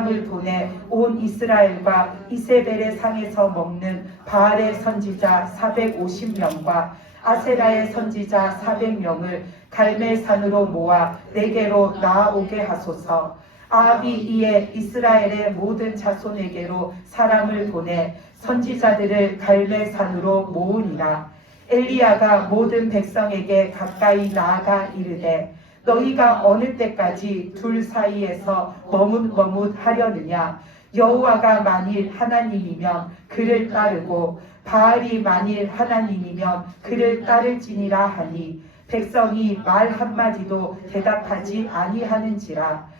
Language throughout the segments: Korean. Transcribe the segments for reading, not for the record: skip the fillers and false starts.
사람을 보내 온 이스라엘과 이세벨의 상에서 먹는 바알의 선지자 450명과 아세라의 선지자 400명을 갈멜산으로 모아 내게로 나아오게 하소서. 아합이 이에 이스라엘의 모든 자손에게로 사람을 보내 선지자들을 갈멜산으로 모으니라. 엘리야가 모든 백성에게 가까이 나아가 이르되 너희가 어느 때까지 둘 사이에서 머뭇머뭇하려느냐. 여호와가 만일 하나님이면 그를 따르고 바알이 만일 하나님이면 그를 따를지니라 하니 백성이 말 한마디도 대답하지 아니하는지라.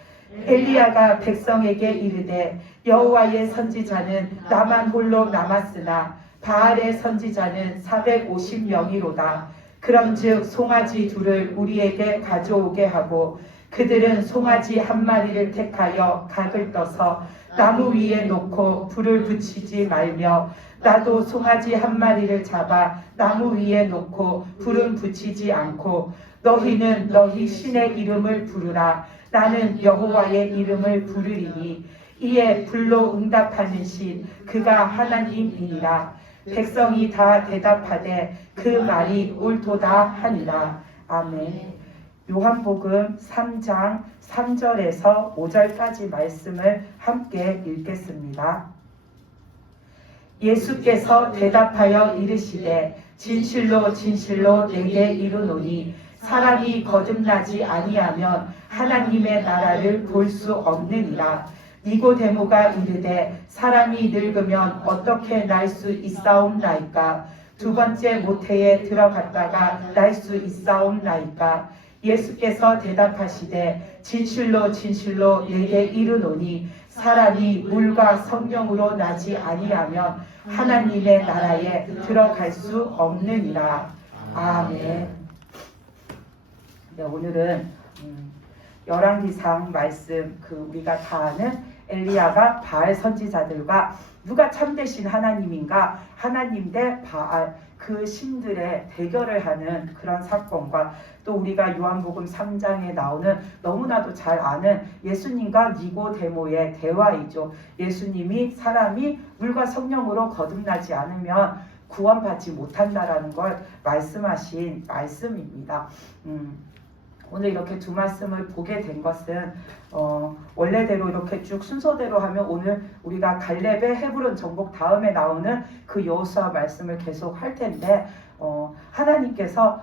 엘리야가 백성에게 이르되 여호와의 선지자는 나만 홀로 남았으나 바알의 선지자는 450명이로다. 그런즉 송아지 둘을 우리에게 가져오게 하고 그들은 송아지 한 마리를 택하여 각을 떠서 나무 위에 놓고 불을 붙이지 말며 나도 송아지 한 마리를 잡아 나무 위에 놓고 불은 붙이지 않고 너희는 너희 신의 이름을 부르라. 나는 여호와의 이름을 부르리니 이에 불로 응답하는 신 그가 하나님이니라. 백성이 다 대답하되 그 말이 옳도다 하니라. 아멘. 요한복음 3장 3절에서 5절까지 말씀을 함께 읽겠습니다. 예수께서 대답하여 이르시되 진실로 진실로 내게 이르노니 사람이 거듭나지 아니하면 하나님의 나라를 볼 수 없느니라. 니고데모가 이르되 사람이 늙으면 어떻게 날 수 있사옵나이까? 두 번째 모태에 들어갔다가 날 수 있사옵나이까? 예수께서 대답하시되 진실로 진실로 내게 이르노니 사람이 물과 성령으로 나지 아니하면 하나님의 나라에 들어갈 수 없느니라. 아멘. 네, 오늘은 열왕기상 말씀 우리가 다 아는 엘리야가 바알 선지자들과 누가 참되신 하나님인가 하나님 대 바알 그 신들의 대결을 하는 그런 사건과 또 우리가 요한복음 3장에 나오는 너무나도 잘 아는 예수님과 니고데모의 대화이죠. 예수님이 사람이 물과 성령으로 거듭나지 않으면 구원받지 못한다라는 걸 말씀하신 말씀입니다. 오늘 이렇게 두 말씀을 보게 된 것은 원래대로 이렇게 쭉 순서대로 하면 오늘 우리가 갈렙의 헤브론 정복 다음에 나오는 그 여호수아 말씀을 계속 할 텐데 하나님께서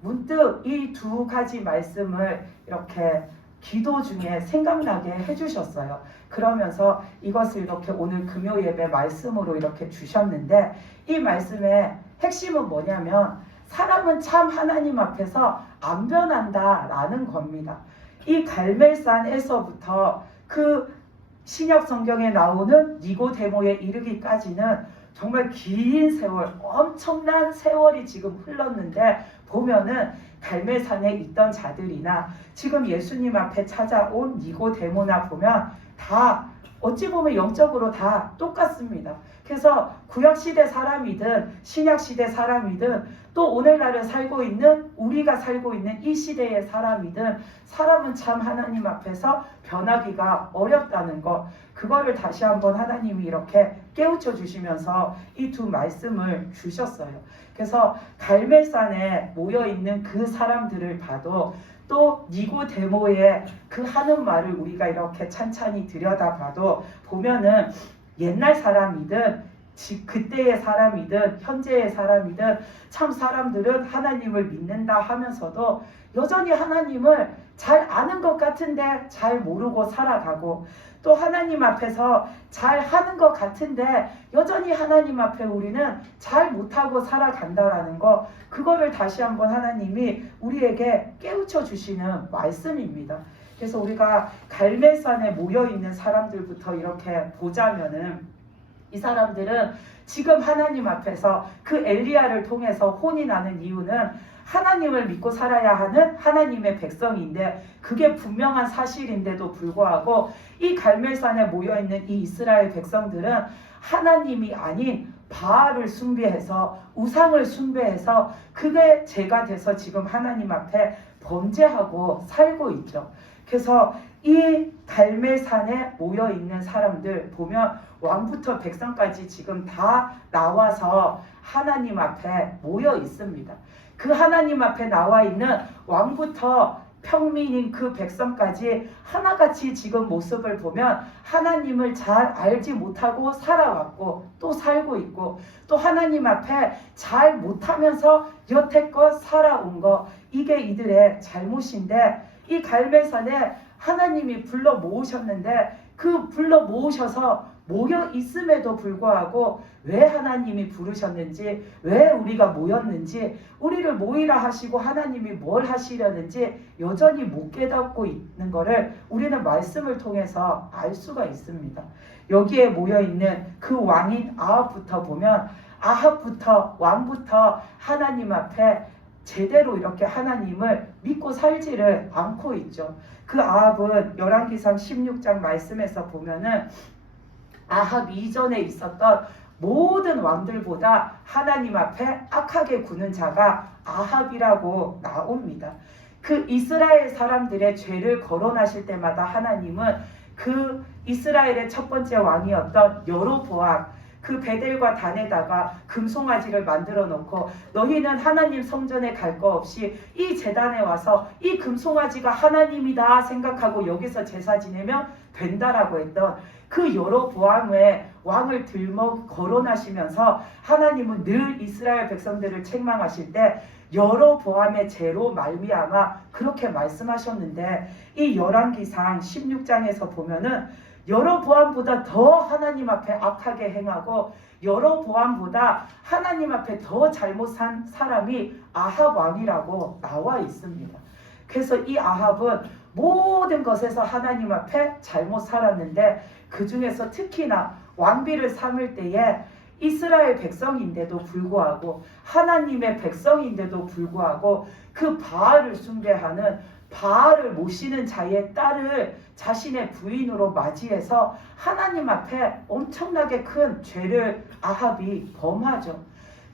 문득 이 두 가지 말씀을 이렇게 기도 중에 생각나게 해주셨어요. 그러면서 이것을 이렇게 오늘 금요 예배 말씀으로 이렇게 주셨는데 이 말씀의 핵심은 뭐냐면 사람은 참 하나님 앞에서 안 변한다라는 겁니다. 이 갈멜산에서부터 그 신약 성경에 나오는 니고데모에 이르기까지는 정말 긴 세월, 엄청난 세월이 지금 흘렀는데 보면은 갈멜산에 있던 자들이나 지금 예수님 앞에 찾아온 니고데모나 보면 다 어찌 보면 영적으로 다 똑같습니다. 그래서 구약시대 사람이든 신약시대 사람이든 또 오늘날을 살고 있는 우리가 살고 있는 이 시대의 사람이든 사람은 참 하나님 앞에서 변하기가 어렵다는 것, 그거를 다시 한번 하나님이 이렇게 깨우쳐 주시면서 이 두 말씀을 주셨어요. 그래서 갈멜산에 모여있는 그 사람들을 봐도 또 니고데모의 그 하는 말을 우리가 이렇게 찬찬히 들여다봐도 보면은 옛날 사람이든 그때의 사람이든 현재의 사람이든 참 사람들은 하나님을 믿는다 하면서도 여전히 하나님을 잘 아는 것 같은데 잘 모르고 살아가고 또 하나님 앞에서 잘 하는 것 같은데 여전히 하나님 앞에 우리는 잘 못하고 살아간다라는 거, 그거를 다시 한번 하나님이 우리에게 깨우쳐 주시는 말씀입니다. 그래서 우리가 갈멜산에 모여있는 사람들부터 이렇게 보자면은 이 사람들은 지금 하나님 앞에서 그 엘리야를 통해서 혼이 나는 이유는 하나님을 믿고 살아야 하는 하나님의 백성인데 그게 분명한 사실인데도 불구하고 이 갈멜산에 모여있는 이 이스라엘 백성들은 하나님이 아닌 바알을 숭배해서 우상을 숭배해서 그게 죄가 돼서 지금 하나님 앞에 범죄하고 살고 있죠. 그래서 이 갈멜산에 모여 있는 사람들 보면 왕부터 백성까지 지금 다 나와서 하나님 앞에 모여 있습니다. 그 하나님 앞에 나와 있는 왕부터 평민인 그 백성까지 하나같이 지금 모습을 보면 하나님을 잘 알지 못하고 살아왔고 또 살고 있고 또 하나님 앞에 잘 못하면서 여태껏 살아온 거, 이게 이들의 잘못인데, 이 갈멜산에 하나님이 불러 모으셨는데 그 불러 모으셔서 모여 있음에도 불구하고 왜 하나님이 부르셨는지, 왜 우리가 모였는지, 우리를 모이라 하시고 하나님이 뭘 하시려는지 여전히 못 깨닫고 있는 것을 우리는 말씀을 통해서 알 수가 있습니다. 여기에 모여 있는 그 왕인 아합부터 보면, 아합부터 왕부터 하나님 앞에 제대로 이렇게 하나님을 믿고 살지를 않고 있죠. 그 아합은 열왕기상 16장 말씀에서 보면은 아합 이전에 있었던 모든 왕들보다 하나님 앞에 악하게 구는 자가 아합이라고 나옵니다. 그 이스라엘 사람들의 죄를 거론하실 때마다 하나님은 그 이스라엘의 첫 번째 왕이었던 여로보암, 그 베델과 단에다가 금송아지를 만들어 놓고 너희는 하나님 성전에 갈 거 없이 이 제단에 와서 이 금송아지가 하나님이다 생각하고 여기서 제사 지내면 된다라고 했던 그 여로보암의 왕을 들먹 거론하시면서 하나님은 늘 이스라엘 백성들을 책망하실 때 여로보암의 죄로 말미암아 그렇게 말씀하셨는데, 이 열왕기상 16장에서 보면은 여로보암보다 더 하나님 앞에 악하게 행하고 여로보암보다 하나님 앞에 더 잘못 산 사람이 아합 왕이라고 나와 있습니다. 그래서 이 아합은 모든 것에서 하나님 앞에 잘못 살았는데, 그 중에서 특히나 왕비를 삼을 때에 이스라엘 백성인데도 불구하고, 하나님의 백성인데도 불구하고 그 바알을 숭배하는, 바알을 모시는 자의 딸을 자신의 부인으로 맞이해서 하나님 앞에 엄청나게 큰 죄를 아합이 범하죠.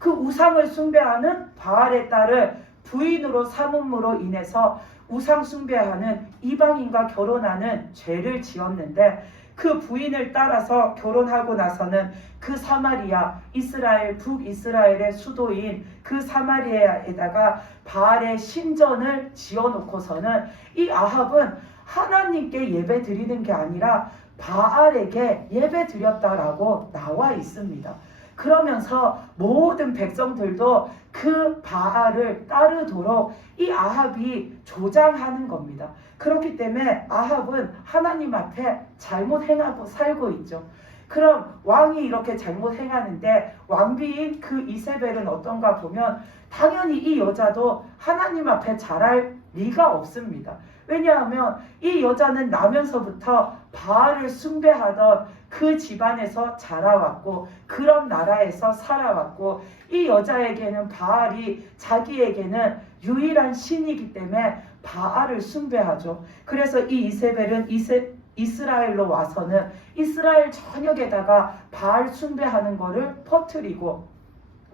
그 우상을 숭배하는 바알의 딸을 부인으로 삼음으로 인해서 우상 숭배하는 이방인과 결혼하는 죄를 지었는데, 그 부인을 따라서 결혼하고 나서는 그 사마리아, 이스라엘, 북이스라엘의 수도인 그 사마리아에다가 바알의 신전을 지어놓고서는 이 아합은 하나님께 예배 드리는 게 아니라 바알에게 예배 드렸다라고 나와 있습니다. 그러면서 모든 백성들도 그 바알을 따르도록 이 아합이 조장하는 겁니다. 그렇기 때문에 아합은 하나님 앞에 잘못 행하고 살고 있죠. 그럼 왕이 이렇게 잘못 행하는데 왕비인 그 이세벨은 어떤가 보면 당연히 이 여자도 하나님 앞에 잘할 리가 없습니다. 왜냐하면 이 여자는 나면서부터 바알을 숭배하던 그 집안에서 자라왔고 그런 나라에서 살아왔고, 이 여자에게는 바알이 자기에게는 유일한 신이기 때문에 바알을 숭배하죠. 그래서 이 이세벨은 이스라엘로 와서는 이스라엘 전역에다가 바알 숭배하는 것을 퍼뜨리고,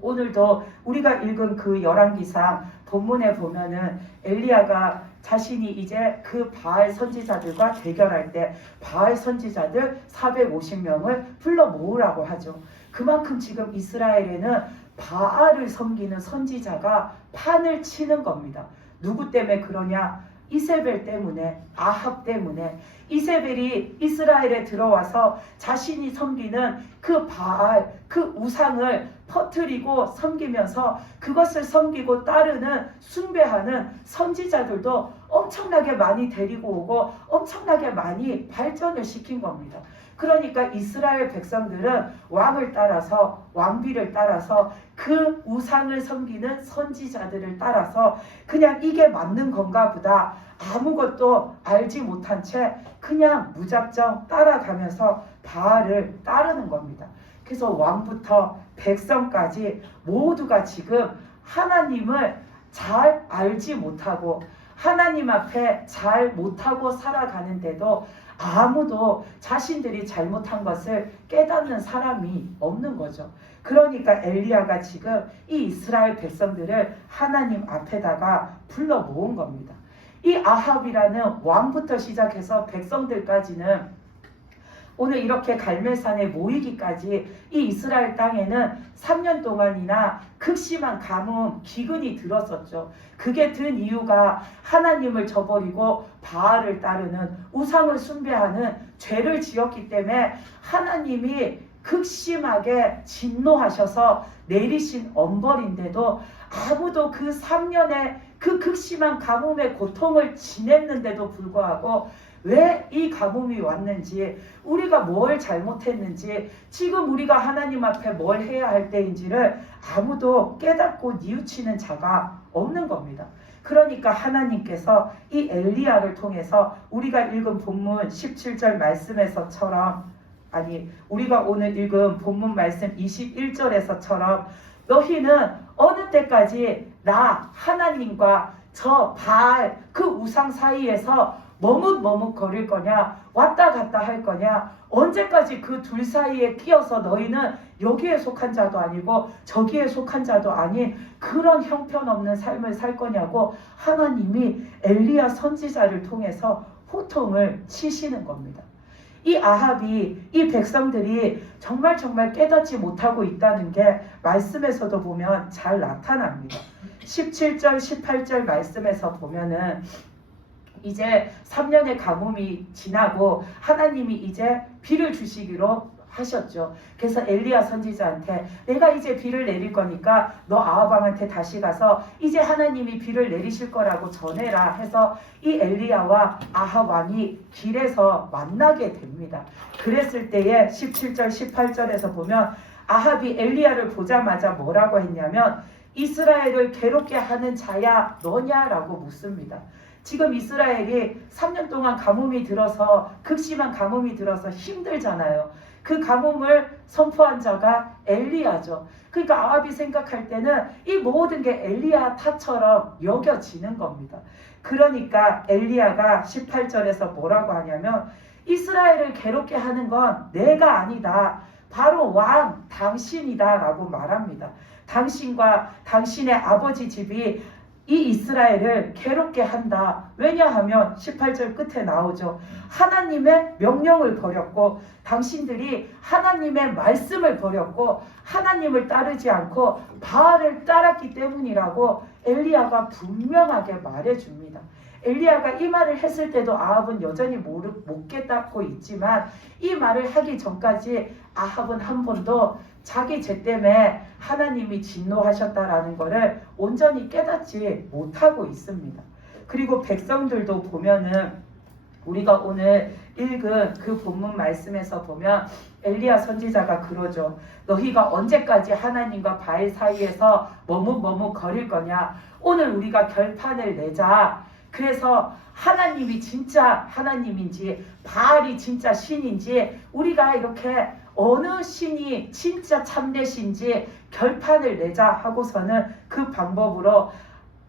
오늘도 우리가 읽은 그 열왕기상 본문에 보면은 엘리야가 자신이 이제 그 바알 선지자들과 대결할 때 바알 선지자들 450명을 불러 모으라고 하죠. 그만큼 지금 이스라엘에는 바알을 섬기는 선지자가 판을 치는 겁니다. 누구 때문에 그러냐? 이세벨 때문에, 아합 때문에. 이세벨이 이스라엘에 들어와서 자신이 섬기는 그 바알, 그 우상을 퍼뜨리고 섬기면서 그것을 섬기고 따르는, 숭배하는 선지자들도 엄청나게 많이 데리고 오고 엄청나게 많이 발전을 시킨 겁니다. 그러니까 이스라엘 백성들은 왕을 따라서, 왕비를 따라서, 그 우상을 섬기는 선지자들을 따라서 그냥 이게 맞는 건가 보다 아무것도 알지 못한 채 그냥 무작정 따라가면서 바알을 따르는 겁니다. 그래서 왕부터 백성까지 모두가 지금 하나님을 잘 알지 못하고 하나님 앞에 잘 못하고 살아가는데도 아무도 자신들이 잘못한 것을 깨닫는 사람이 없는 거죠. 그러니까 엘리야가 지금 이 이스라엘 백성들을 하나님 앞에다가 불러 모은 겁니다. 이 아합이라는 왕부터 시작해서 백성들까지는 오늘 이렇게 갈멜산에 모이기까지 이 이스라엘 땅에는 3년 동안이나 극심한 가뭄, 기근이 들었었죠. 그게 든 이유가 하나님을 저버리고 바알을 따르는, 우상을 숭배하는 죄를 지었기 때문에 하나님이 극심하게 진노하셔서 내리신 엄벌인데도 아무도 그 3년의 그 극심한 가뭄의 고통을 지냈는데도 불구하고 왜 이 가뭄이 왔는지, 우리가 뭘 잘못했는지, 지금 우리가 하나님 앞에 뭘 해야 할 때인지를 아무도 깨닫고 뉘우치는 자가 없는 겁니다. 그러니까 하나님께서 이 엘리야를 통해서 우리가 읽은 본문 17절 말씀에서처럼, 아니 우리가 오늘 읽은 본문 말씀 21절에서처럼 너희는 어느 때까지 나 하나님과 저 바알 그 우상 사이에서 머뭇거릴 거냐, 왔다 갔다 할 거냐, 언제까지 그 둘 사이에 끼어서 너희는 여기에 속한 자도 아니고 저기에 속한 자도 아닌 그런 형편없는 삶을 살 거냐고 하나님이 엘리야 선지자를 통해서 호통을 치시는 겁니다. 이 아합이, 이 백성들이 정말 깨닫지 못하고 있다는 게 말씀에서도 보면 잘 나타납니다. 17절 18절 말씀에서 보면은 이제 3년의 가뭄이 지나고 하나님이 이제 비를 주시기로 하셨죠. 그래서 엘리야 선지자한테 내가 이제 비를 내릴 거니까 너 아합 왕한테 다시 가서 이제 하나님이 비를 내리실 거라고 전해라 해서 이 엘리야와 아합 왕이 길에서 만나게 됩니다. 그랬을 때에 17절 18절에서 보면 아합이 엘리야를 보자마자 뭐라고 했냐면 이스라엘을 괴롭게 하는 자야 너냐라고 묻습니다. 지금 이스라엘이 3년 동안 가뭄이 들어서, 극심한 가뭄이 들어서 힘들잖아요. 그 가뭄을 선포한 자가 엘리야죠. 그러니까 아합이 생각할 때는 이 모든 게 엘리야 탓처럼 여겨지는 겁니다. 그러니까 엘리야가 18절에서 뭐라고 하냐면 이스라엘을 괴롭게 하는 건 내가 아니다, 바로 왕 당신이다 라고 말합니다. 당신과 당신의 아버지 집이 이 이스라엘을 괴롭게 한다. 왜냐하면 18절 끝에 나오죠. 하나님의 명령을 버렸고 당신들이 하나님의 말씀을 버렸고 하나님을 따르지 않고 바알을 따랐기 때문이라고 엘리야가 분명하게 말해줍니다. 엘리야가 이 말을 했을 때도 아합은 여전히 못 깨닫고 있지만 이 말을 하기 전까지 아합은 한 번도 자기 죄 때문에 하나님이 진노하셨다라는 것을 온전히 깨닫지 못하고 있습니다. 그리고 백성들도 보면은 우리가 오늘 읽은 그 본문 말씀에서 보면 엘리야 선지자가 그러죠. 너희가 언제까지 하나님과 바알 사이에서 머뭇거릴 거냐. 오늘 우리가 결판을 내자. 그래서 하나님이 진짜 하나님인지 바알이 진짜 신인지 우리가 이렇게 어느 신이 진짜 참되신지 결판을 내자 하고서는 그 방법으로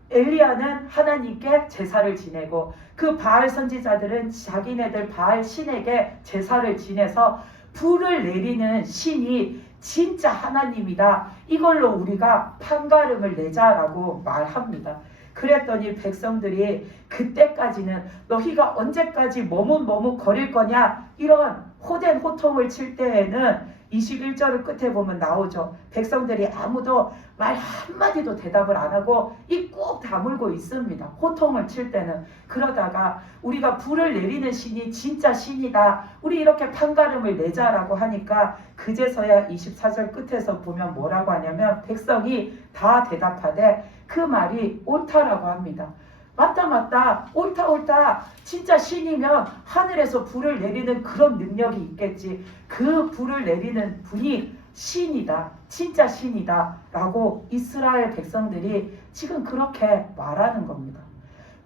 엘리야는 하나님께 제사를 지내고 그 바알 선지자들은 자기네들 바알 신에게 제사를 지내서 불을 내리는 신이 진짜 하나님이다. 이걸로 우리가 판가름을 내자라고 말합니다. 그랬더니 백성들이 그때까지는 너희가 언제까지 머뭇거릴 거냐 이런 호된 호통을 칠 때에는 21절 끝에 보면 나오죠. 백성들이 아무도 말 한마디도 대답을 안 하고 입 꾹 다물고 있습니다. 호통을 칠 때는. 그러다가 우리가 불을 내리는 신이 진짜 신이다. 우리 이렇게 판가름을 내자라고 하니까 그제서야 24절 끝에서 보면 뭐라고 하냐면 백성이 다 대답하되 그 말이 옳다라고 합니다. 맞다 옳다 진짜 신이면 하늘에서 불을 내리는 그런 능력이 있겠지. 그 불을 내리는 분이 신이다, 진짜 신이다 라고 이스라엘 백성들이 지금 그렇게 말하는 겁니다.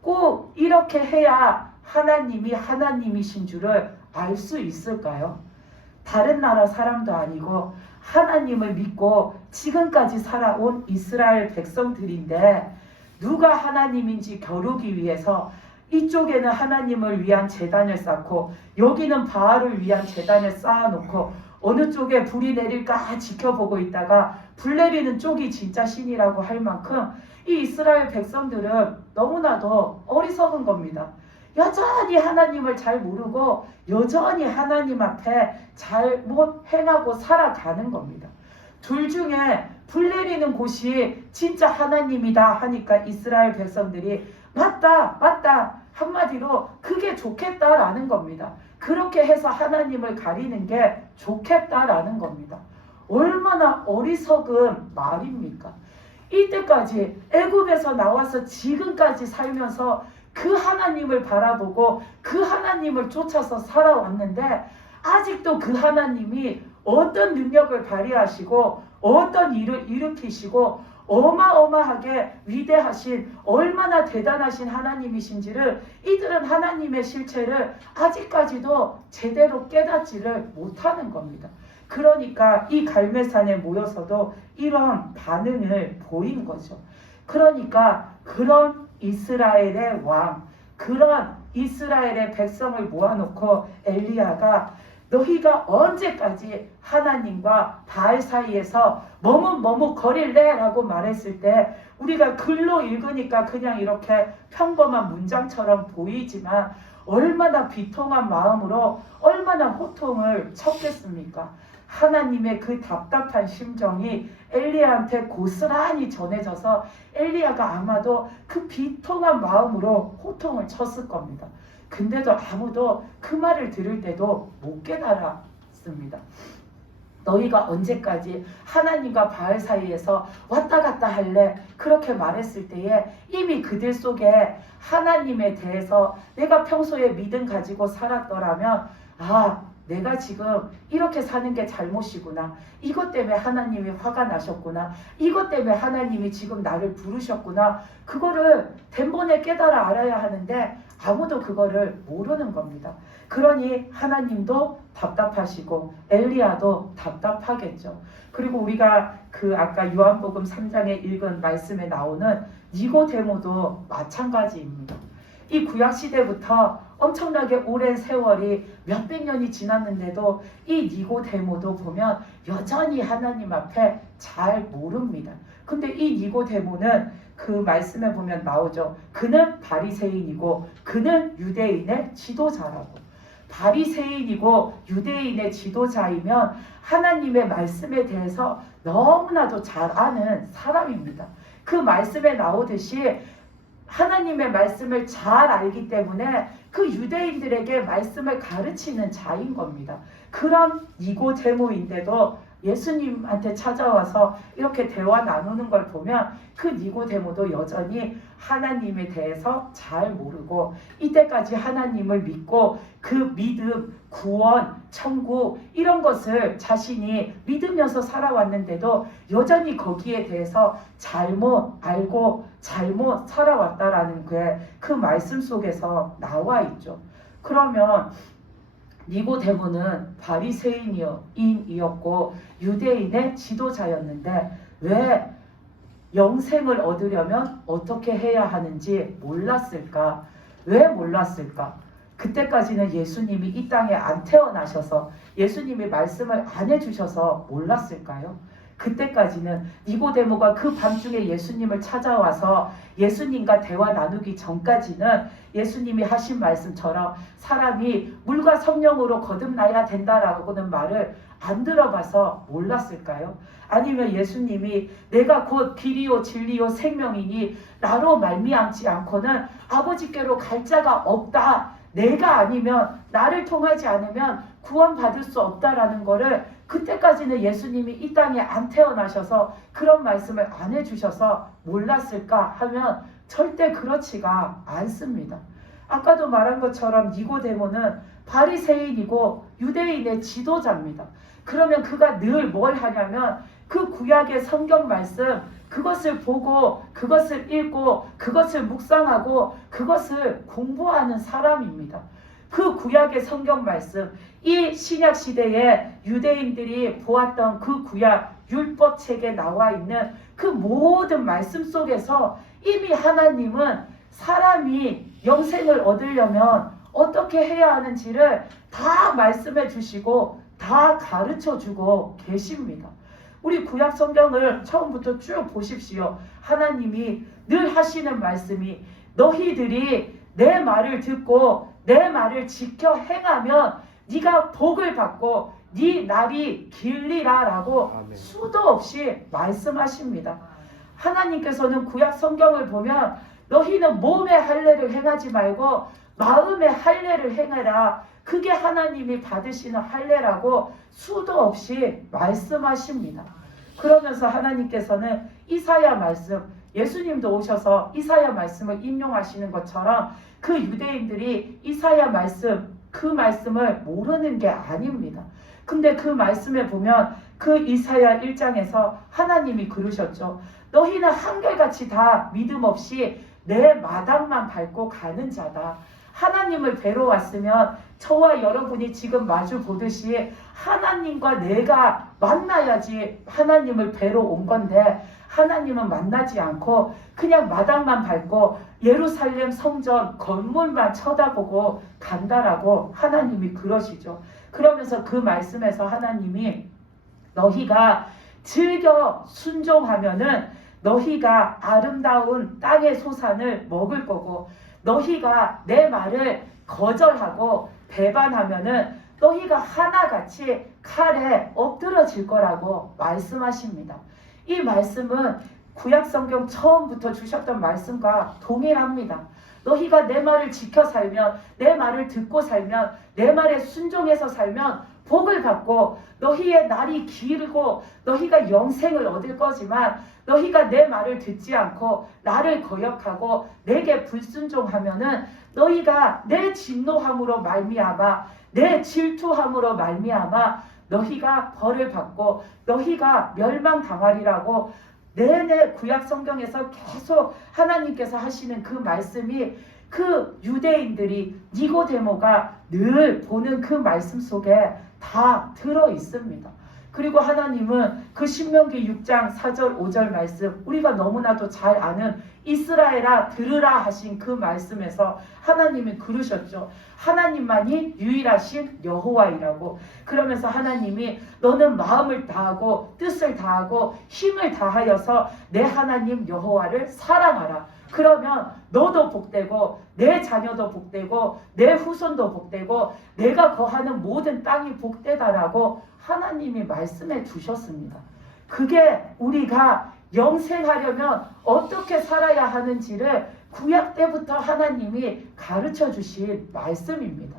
꼭 이렇게 해야 하나님이 하나님이신 줄을 알 수 있을까요? 다른 나라 사람도 아니고 하나님을 믿고 지금까지 살아온 이스라엘 백성들인데 누가 하나님인지 겨루기 위해서 이쪽에는 하나님을 위한 제단을 쌓고 여기는 바알을 위한 제단을 쌓아놓고 어느 쪽에 불이 내릴까 지켜보고 있다가 불 내리는 쪽이 진짜 신이라고 할 만큼 이 이스라엘 백성들은 너무나도 어리석은 겁니다. 여전히 하나님을 잘 모르고 여전히 하나님 앞에 잘못 행하고 살아가는 겁니다. 둘 중에 불 내리는 곳이 진짜 하나님이다 하니까 이스라엘 백성들이 맞다 한마디로 그게 좋겠다라는 겁니다. 그렇게 해서 하나님을 가리는 게 좋겠다라는 겁니다. 얼마나 어리석은 말입니까? 이때까지 애굽에서 나와서 지금까지 살면서 그 하나님을 바라보고 그 하나님을 쫓아서 살아왔는데 아직도 그 하나님이 어떤 능력을 발휘하시고 어떤 일을 일으키시고 어마어마하게 위대하신 얼마나 대단하신 하나님이신지를 이들은 하나님의 실체를 아직까지도 제대로 깨닫지를 못하는 겁니다. 그러니까 이 갈멜산에 모여서도 이런 반응을 보인 거죠. 그러니까 그런 이스라엘의 왕, 그런 이스라엘의 백성을 모아놓고 엘리야가 너희가 언제까지 하나님과 바알 사이에서 머뭇거릴래? 라고 말했을 때 우리가 글로 읽으니까 그냥 이렇게 평범한 문장처럼 보이지만 얼마나 비통한 마음으로 얼마나 호통을 쳤겠습니까? 하나님의 그 답답한 심정이 엘리야한테 고스란히 전해져서 엘리야가 아마도 그 비통한 마음으로 호통을 쳤을 겁니다. 근데도 아무도 그 말을 들을 때도 못 깨달았습니다. 너희가 언제까지 하나님과 바알 사이에서 왔다 갔다 할래? 그렇게 말했을 때에 이미 그들 속에 하나님에 대해서 내가 평소에 믿음 가지고 살았더라면 내가 지금 이렇게 사는 게 잘못이구나. 이것 때문에 하나님이 화가 나셨구나. 이것 때문에 하나님이 지금 나를 부르셨구나. 그거를 단번에 깨달아 알아야 하는데 아무도 그거를 모르는 겁니다. 그러니 하나님도 답답하시고 엘리야도 답답하겠죠. 그리고 우리가 그 아까 요한복음 3장에 읽은 말씀에 나오는 니고데모도 마찬가지입니다. 이 구약시대부터 엄청나게 오랜 세월이 몇백 년이 지났는데도 이 니고데모도 보면 여전히 하나님 앞에 잘 모릅니다. 근데 이 니고데모는 그 말씀에 보면 나오죠. 그는 바리새인이고 그는 유대인의 지도자라고. 바리새인이고 유대인의 지도자이면 하나님의 말씀에 대해서 너무나도 잘 아는 사람입니다. 그 말씀에 나오듯이 하나님의 말씀을 잘 알기 때문에 그 유대인들에게 말씀을 가르치는 자인 겁니다. 그런 니고데모인데도 예수님한테 찾아와서 이렇게 대화 나누는 걸 보면 그 니고데모도 여전히 하나님에 대해서 잘 모르고 이때까지 하나님을 믿고 그 믿음, 구원, 천국 이런 것을 자신이 믿으면서 살아왔는데도 여전히 거기에 대해서 잘못 알고 잘못 살아왔다라는 게 그 말씀 속에서 나와 있죠. 그러면 니고데모는 바리새인이었고 유대인의 지도자였는데 왜 영생을 얻으려면 어떻게 해야 하는지 몰랐을까? 왜 몰랐을까? 그때까지는 예수님이 이 땅에 안 태어나셔서 예수님이 말씀을 안 해주셔서 몰랐을까요? 그때까지는 니고데모가 그 밤중에 예수님을 찾아와서 예수님과 대화 나누기 전까지는 예수님이 하신 말씀처럼 사람이 물과 성령으로 거듭나야 된다라고는 말을 안 들어봐서 몰랐을까요? 아니면 예수님이 내가 곧 길이요 진리요 생명이니 나로 말미암지 않고는 아버지께로 갈 자가 없다. 내가 아니면 나를 통하지 않으면 구원받을 수 없다라는 거를 그때까지는 예수님이 이 땅에 안 태어나셔서 그런 말씀을 안 해주셔서 몰랐을까 하면 절대 그렇지가 않습니다. 아까도 말한 것처럼 니고데모는 바리새인이고 유대인의 지도자입니다. 그러면 그가 늘 뭘 하냐면 그 구약의 성경 말씀 그것을 보고 그것을 읽고 그것을 묵상하고 그것을 공부하는 사람입니다. 그 구약의 성경 말씀, 이 신약 시대에 유대인들이 보았던 그 구약 율법책에 나와 있는 그 모든 말씀 속에서 이미 하나님은 사람이 영생을 얻으려면 어떻게 해야 하는지를 다 말씀해 주시고 다 다 가르쳐 주고 계십니다. 우리 구약 성경을 처음부터 쭉 보십시오. 하나님이 늘 하시는 말씀이 너희들이 내 말을 듣고 내 말을 지켜 행하면 네가 복을 받고 네 날이 길리라라고 아멘. 수도 없이 말씀하십니다. 하나님께서는 구약 성경을 보면 너희는 몸의 할례를 행하지 말고 마음의 할례를 행해라. 그게 하나님이 받으시는 할례라고 수도 없이 말씀하십니다. 그러면서 하나님께서는 이사야 말씀, 예수님도 오셔서 이사야 말씀을 인용하시는 것처럼 그 유대인들이 이사야 말씀, 그 말씀을 모르는 게 아닙니다. 근데 그 말씀에 보면 그 이사야 1장에서 하나님이 그러셨죠. 너희는 한결같이 다 믿음 없이 내 마당만 밟고 가는 자다. 하나님을 뵈러 왔으면 저와 여러분이 지금 마주 보듯이 하나님과 내가 만나야지 하나님을 뵈러 온 건데 하나님은 만나지 않고 그냥 마당만 밟고 예루살렘 성전 건물만 쳐다보고 간다라고 하나님이 그러시죠. 그러면서 그 말씀에서 하나님이 너희가 즐겨 순종하면은 너희가 아름다운 땅의 소산을 먹을 거고 너희가 내 말을 거절하고 배반하면은 너희가 하나같이 칼에 엎드러질 거라고 말씀하십니다. 이 말씀은 구약성경 처음부터 주셨던 말씀과 동일합니다. 너희가 내 말을 지켜 살면, 내 말을 듣고 살면, 내 말에 순종해서 살면 복을 받고 너희의 날이 길고 너희가 영생을 얻을 거지만 너희가 내 말을 듣지 않고 나를 거역하고 내게 불순종하면은 너희가 내 진노함으로 말미암아 내 질투함으로 말미암아 너희가 벌을 받고 너희가 멸망당하리라고 내내 구약 성경에서 계속 하나님께서 하시는 그 말씀이 그 유대인들이 니고데모가 늘 보는 그 말씀 속에 다 들어 있습니다. 그리고 하나님은 그 신명기 6장 4절 5절 말씀 우리가 너무나도 잘 아는 이스라엘아 들으라 하신 그 말씀에서 하나님이 그러셨죠. 하나님만이 유일하신 여호와이라고. 그러면서 하나님이 너는 마음을 다하고 뜻을 다하고 힘을 다하여서 내 하나님 여호와를 사랑하라. 그러면 너도 복되고 내 자녀도 복되고 내 후손도 복되고 내가 거하는 모든 땅이 복되다라고 하나님이 말씀해 주셨습니다. 그게 우리가 영생하려면 어떻게 살아야 하는지를 구약 때부터 하나님이 가르쳐 주신 말씀입니다.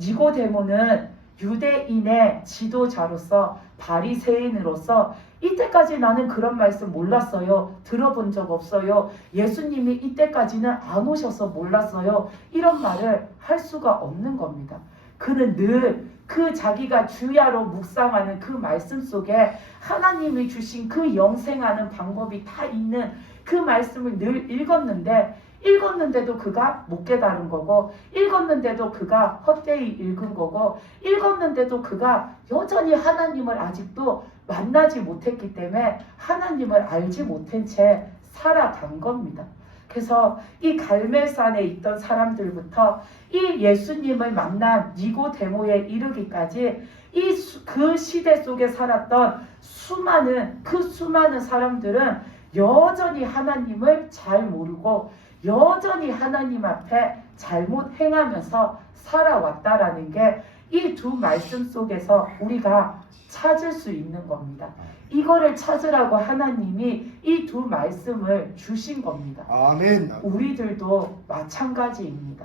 니고데모는 유대인의 지도자로서 바리새인으로서 이때까지 나는 그런 말씀 몰랐어요. 들어본 적 없어요. 예수님이 이때까지는 안 오셔서 몰랐어요. 이런 말을 할 수가 없는 겁니다. 그는 늘 그 자기가 주야로 묵상하는 그 말씀 속에 하나님이 주신 그 영생하는 방법이 다 있는 그 말씀을 늘 읽었는데도 그가 못 깨달은 거고 읽었는데도 그가 헛되이 읽은 거고 읽었는데도 그가 여전히 하나님을 아직도 만나지 못했기 때문에 하나님을 알지 못한 채 살아간 겁니다. 그래서 이 갈멜산에 있던 사람들부터 이 예수님을 만난 니고데모에 이르기까지 그 시대 속에 살았던 수많은 사람들은 여전히 하나님을 잘 모르고 여전히 하나님 앞에 잘못 행하면서 살아왔다라는 게 이 두 말씀 속에서 우리가 찾을 수 있는 겁니다. 이거를 찾으라고 하나님이 이 두 말씀을 주신 겁니다. 아멘. 우리들도 마찬가지입니다.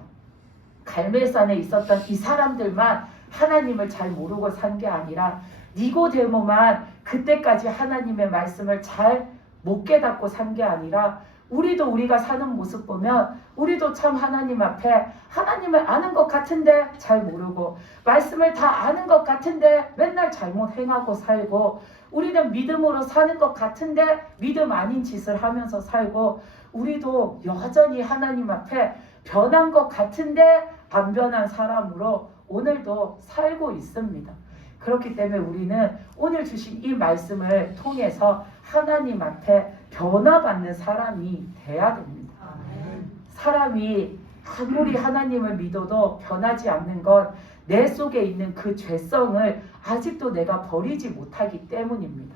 갈멜산에 있었던 이 사람들만 하나님을 잘 모르고 산 게 아니라 니고데모만 그때까지 하나님의 말씀을 잘 못 깨닫고 산 게 아니라 우리가 사는 모습 보면 우리도 참 하나님 앞에 하나님을 아는 것 같은데 잘 모르고 말씀을 다 아는 것 같은데 맨날 잘못 행하고 살고 우리는 믿음으로 사는 것 같은데 믿음 아닌 짓을 하면서 살고 우리도 여전히 하나님 앞에 변한 것 같은데 안 변한 사람으로 오늘도 살고 있습니다. 그렇기 때문에 우리는 오늘 주신 이 말씀을 통해서 하나님 앞에 변화받는 사람이 돼야 됩니다. 사람이 아무리 하나님을 믿어도 변하지 않는 건 내 속에 있는 그 죄성을 아직도 내가 버리지 못하기 때문입니다.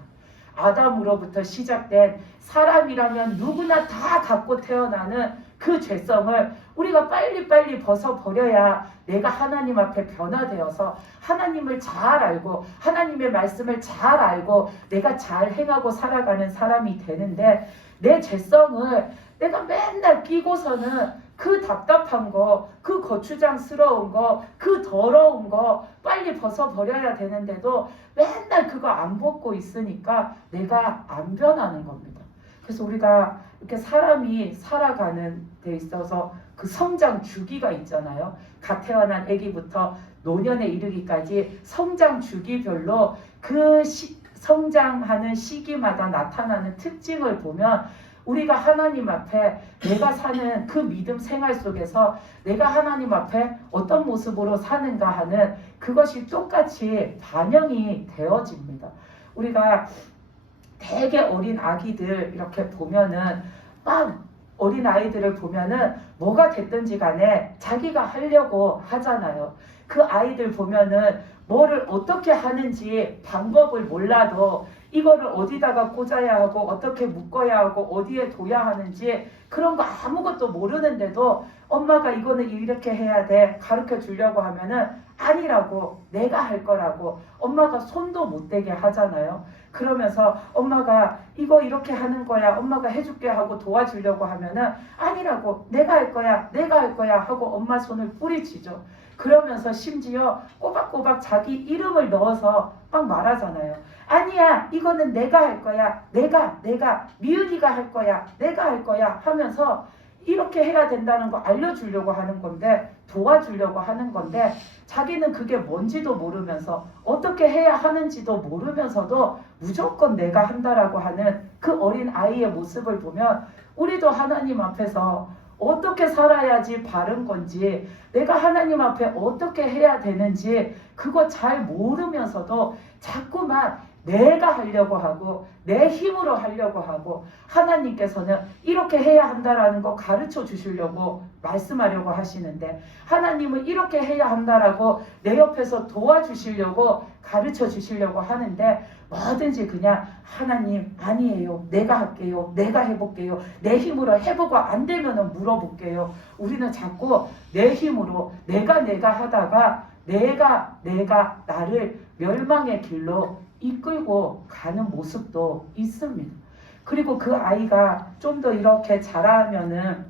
아담으로부터 시작된 사람이라면 누구나 다 갖고 태어나는 그 죄성을 우리가 빨리빨리 벗어버려야 내가 하나님 앞에 변화되어서 하나님을 잘 알고 하나님의 말씀을 잘 알고 내가 잘 행하고 살아가는 사람이 되는데, 내 죄성을 내가 맨날 끼고서는 그 답답한 거, 그 거추장스러운 거, 그 더러운 거 빨리 벗어버려야 되는데도 맨날 그거 안 벗고 있으니까 내가 안 변하는 겁니다. 그래서 우리가 이렇게 사람이 살아가는 데 있어서 그 성장 주기가 있잖아요. 갓 태어난 아기부터 노년에 이르기까지 성장 주기별로 그 성장하는 시기마다 나타나는 특징을 보면 우리가 하나님 앞에 내가 사는 그 믿음 생활 속에서 내가 하나님 앞에 어떤 모습으로 사는가 하는 그것이 똑같이 반영이 되어집니다. 우리가 되게 어린 아기들 이렇게 보면은 막 어린 아이들을 보면은 뭐가 됐든지 간에 자기가 하려고 하잖아요. 그 아이들 보면은 뭐를 어떻게 하는지 방법을 몰라도 이거를 어디다가 꽂아야 하고 어떻게 묶어야 하고 어디에 둬야 하는지 그런 거 아무것도 모르는데도 엄마가 이거는 이렇게 해야 돼 가르쳐 주려고 하면은 아니라고, 내가 할 거라고 엄마가 손도 못 대게 하잖아요. 그러면서 엄마가 이거 이렇게 하는 거야 엄마가 해줄게 하고 도와주려고 하면은 아니라고, 내가 할 거야 내가 할 거야 하고 엄마 손을 뿌리치죠. 그러면서 심지어 꼬박꼬박 자기 이름을 넣어서 막 말하잖아요. 아니야 이거는 내가 할 거야 내가 미은이가 할 거야 내가 할 거야 하면서 이렇게 해야 된다는 거 알려주려고 하는 건데, 도와주려고 하는 건데 자기는 그게 뭔지도 모르면서 어떻게 해야 하는지도 모르면서도 무조건 내가 한다라고 하는 그 어린 아이의 모습을 보면 우리도 하나님 앞에서 어떻게 살아야지 바른 건지, 내가 하나님 앞에 어떻게 해야 되는지 그거 잘 모르면서도 자꾸만 내가 하려고 하고 내 힘으로 하려고 하고, 하나님께서는 이렇게 해야 한다라는 거 가르쳐 주시려고 말씀하려고 하시는데, 하나님은 이렇게 해야 한다라고 내 옆에서 도와주시려고 가르쳐 주시려고 하는데 뭐든지 그냥 하나님 아니에요 내가 할게요 내가 해볼게요 내 힘으로 해보고 안 되면 물어볼게요. 우리는 자꾸 내 힘으로 내가 하다가 내가 나를 멸망의 길로 이끌고 가는 모습도 있습니다. 그리고 그 아이가 좀 더 이렇게 자라면은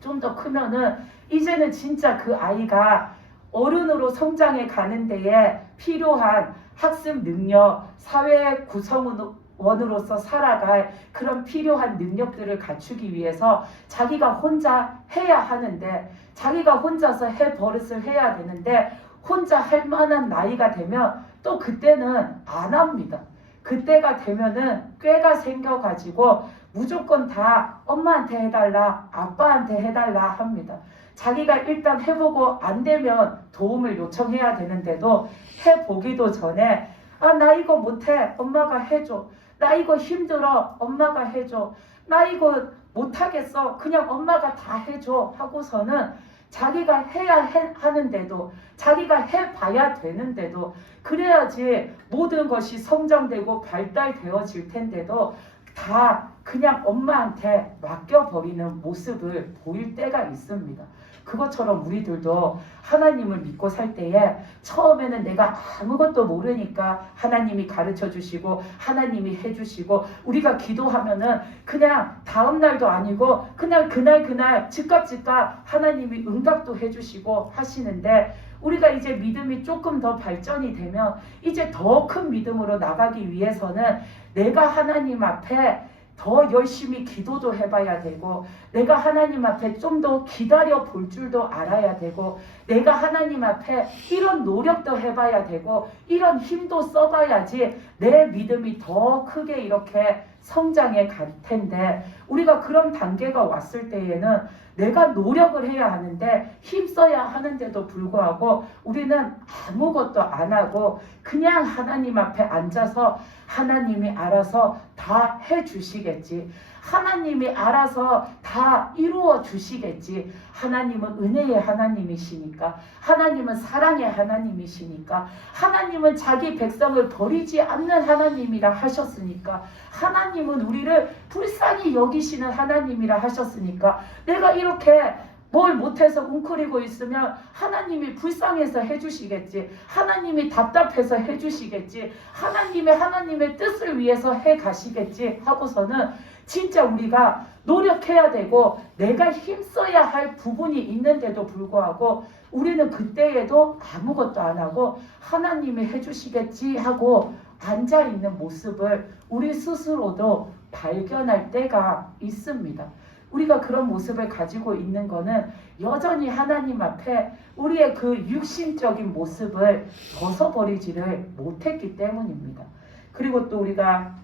좀 더 크면은 이제는 진짜 그 아이가 어른으로 성장해 가는 데에 필요한 학습 능력, 사회 구성원으로서 살아갈 그런 필요한 능력들을 갖추기 위해서 자기가 혼자 해야 하는데, 자기가 혼자서 버릇을 해야 되는데 혼자 할 만한 나이가 되면 또 그때는 안 합니다. 그때가 되면은 꾀가 생겨가지고 무조건 다 엄마한테 해달라 아빠한테 해달라 합니다. 자기가 일단 해보고 안 되면 도움을 요청해야 되는데도 해보기도 전에 나 이거 못해 엄마가 해줘, 나 이거 힘들어 엄마가 해줘, 나 이거 못하겠어 그냥 엄마가 다 해줘 하고서는 자기가 해야 하는데도, 자기가 해봐야 되는데도, 그래야지 모든 것이 성장되고 발달되어질 텐데도 다 그냥 엄마한테 맡겨버리는 모습을 보일 때가 있습니다. 그것처럼 우리들도 하나님을 믿고 살 때에 처음에는 내가 아무것도 모르니까 하나님이 가르쳐 주시고 하나님이 해주시고, 우리가 기도하면은 그냥 다음날도 아니고 그냥 그날 즉각 하나님이 응답도 해주시고 하시는데, 우리가 이제 믿음이 조금 더 발전이 되면 이제 더 큰 믿음으로 나가기 위해서는 내가 하나님 앞에 더 열심히 기도도 해봐야 되고, 내가 하나님 앞에 좀 더 기다려 볼 줄도 알아야 되고, 내가 하나님 앞에 이런 노력도 해봐야 되고 이런 힘도 써봐야지 내 믿음이 더 크게 이렇게 성장해 갈 텐데, 우리가 그런 단계가 왔을 때에는 내가 노력을 해야 하는데 힘써야 하는데도 불구하고 우리는 아무것도 안 하고 그냥 하나님 앞에 앉아서 하나님이 알아서 다 해주시겠지. 하나님이 알아서 다 이루어 주시겠지. 하나님은 은혜의 하나님이시니까, 하나님은 사랑의 하나님이시니까, 하나님은 자기 백성을 버리지 않는 하나님이라 하셨으니까, 하나님은 우리를 불쌍히 여기시는 하나님이라 하셨으니까, 내가 이렇게 뭘 못해서 웅크리고 있으면 하나님이 불쌍해서 해주시겠지. 하나님이 답답해서 해주시겠지. 하나님의 뜻을 위해서 해가시겠지 하고서는 진짜 우리가 노력해야 되고 내가 힘써야 할 부분이 있는데도 불구하고 우리는 그때에도 아무것도 안 하고 하나님이 해주시겠지 하고 앉아있는 모습을 우리 스스로도 발견할 때가 있습니다. 우리가 그런 모습을 가지고 있는 것은 여전히 하나님 앞에 우리의 그 육신적인 모습을 벗어버리지를 못했기 때문입니다. 그리고 또 우리가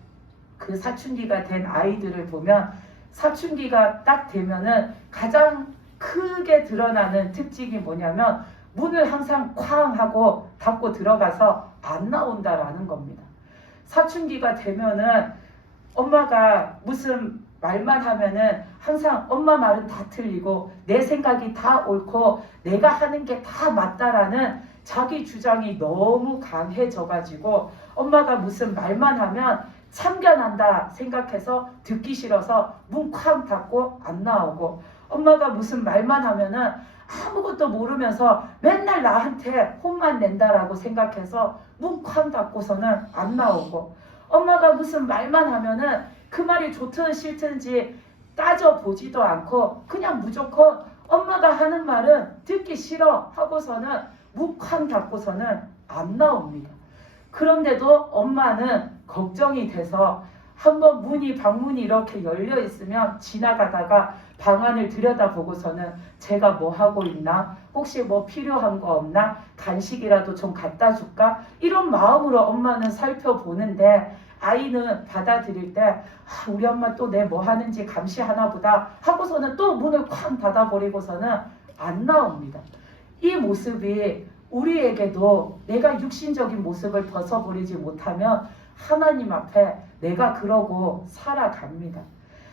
그 사춘기가 된 아이들을 보면 사춘기가 딱 되면은 가장 크게 드러나는 특징이 뭐냐면 문을 항상 쾅 하고 닫고 들어가서 안 나온다라는 겁니다. 사춘기가 되면은 엄마가 무슨 말만 하면은 항상 엄마 말은 다 틀리고 내 생각이 다 옳고 내가 하는 게 다 맞다라는 자기 주장이 너무 강해져가지고 엄마가 무슨 말만 하면 참견한다 생각해서 듣기 싫어서 문 쾅 닫고 안 나오고, 엄마가 무슨 말만 하면은 아무것도 모르면서 맨날 나한테 혼만 낸다라고 생각해서 문 쾅 닫고서는 안 나오고, 엄마가 무슨 말만 하면은 그 말이 좋든 싫든지 따져보지도 않고 그냥 무조건 엄마가 하는 말은 듣기 싫어 하고서는 문 쾅 닫고서는 안 나옵니다. 그런데도 엄마는 걱정이 돼서 한번 방문이 이렇게 열려 있으면 지나가다가 방 안을 들여다보고서는 제가 뭐 하고 있나? 혹시 뭐 필요한 거 없나? 간식이라도 좀 갖다 줄까? 이런 마음으로 엄마는 살펴보는데 아이는 받아들일 때 우리 엄마 또 내 뭐 하는지 감시하나 보다 하고서는 또 문을 쾅 닫아버리고서는 안 나옵니다. 이 모습이 우리에게도 내가 육신적인 모습을 벗어버리지 못하면 하나님 앞에 내가 그러고 살아갑니다.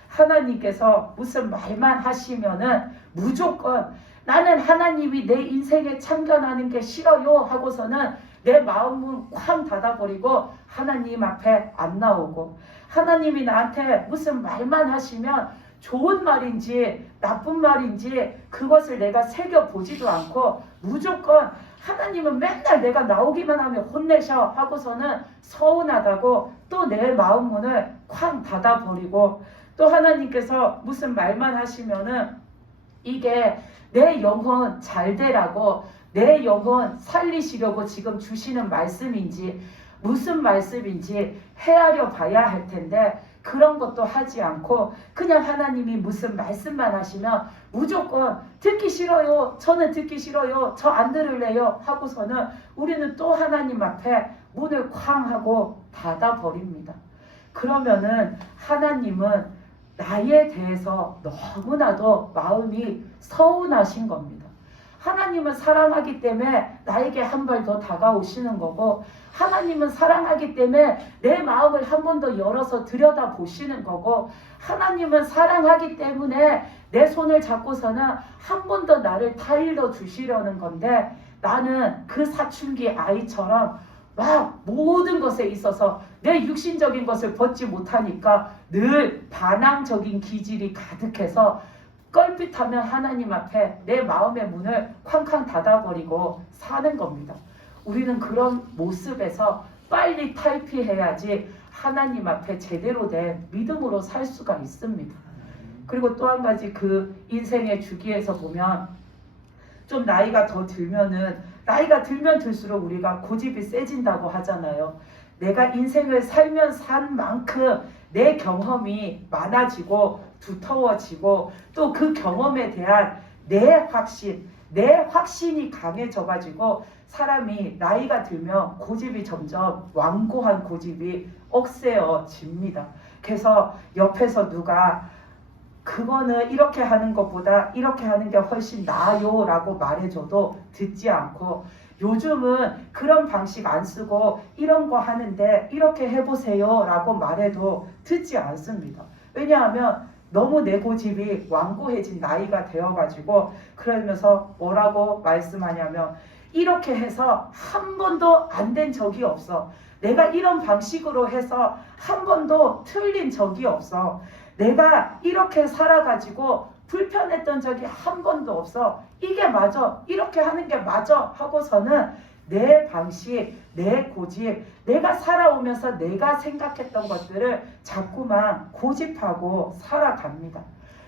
하나님께서 무슨 말만 하시면은 무조건 나는 하나님이 내 인생에 참견하는 게 싫어요 하고서는 내 마음은 쾅 닫아버리고 하나님 앞에 안 나오고, 하나님이 나한테 무슨 말만 하시면 좋은 말인지 나쁜 말인지 그것을 내가 새겨보지도 않고 무조건 하나님은 맨날 내가 나오기만 하면 혼내셔 하고서는 서운하다고 또 내 마음 문을 쾅 닫아버리고, 또 하나님께서 무슨 말만 하시면은 이게 내 영혼 잘 되라고 내 영혼 살리시려고 지금 주시는 말씀인지 무슨 말씀인지 헤아려 봐야 할 텐데 그런 것도 하지 않고 그냥 하나님이 무슨 말씀만 하시면 무조건 듣기 싫어요. 저는 듣기 싫어요. 저 안 들을래요. 하고서는 우리는 또 하나님 앞에 문을 쾅 하고 닫아버립니다. 그러면은 하나님은 나에 대해서 너무나도 마음이 서운하신 겁니다. 하나님은 사랑하기 때문에 나에게 한 발 더 다가오시는 거고, 하나님은 사랑하기 때문에 내 마음을 한 번 더 열어서 들여다보시는 거고, 하나님은 사랑하기 때문에 내 손을 잡고서는 한 번 더 나를 타일러 주시려는 건데, 나는 그 사춘기 아이처럼 막 모든 것에 있어서 내 육신적인 것을 벗지 못하니까 늘 반항적인 기질이 가득해서 껄핏하면 하나님 앞에 내 마음의 문을 쾅쾅 닫아버리고 사는 겁니다. 우리는 그런 모습에서 빨리 탈피해야지 하나님 앞에 제대로 된 믿음으로 살 수가 있습니다. 그리고 또 한 가지 그 인생의 주기에서 보면 좀 나이가 더 들면은 나이가 들면 들수록 우리가 고집이 세진다고 하잖아요. 내가 인생을 살면 산 만큼 내 경험이 많아지고 두터워지고 또 그 경험에 대한 내 확신이 강해져가지고 사람이 나이가 들면 고집이 점점 완고한 고집이 억세어집니다. 그래서 옆에서 누가 그거는 이렇게 하는 것보다 이렇게 하는 게 훨씬 나아요 라고 말해줘도 듣지 않고, 요즘은 그런 방식 안 쓰고 이런 거 하는데 이렇게 해보세요 라고 말해도 듣지 않습니다. 왜냐하면 너무 내 고집이 완고해진 나이가 되어가지고, 그러면서 뭐라고 말씀하냐면, 이렇게 해서 한 번도 안 된 적이 없어. 내가 이런 방식으로 해서 한 번도 틀린 적이 없어. 내가 이렇게 살아가지고 불편했던 적이 한 번도 없어. 이게 맞아. 이렇게 하는 게 맞아. 하고서는 내 방식, 내 고집, 내가 살아오면서 내가 생각했던 것들을 자꾸만 고집하고 살아갑니다.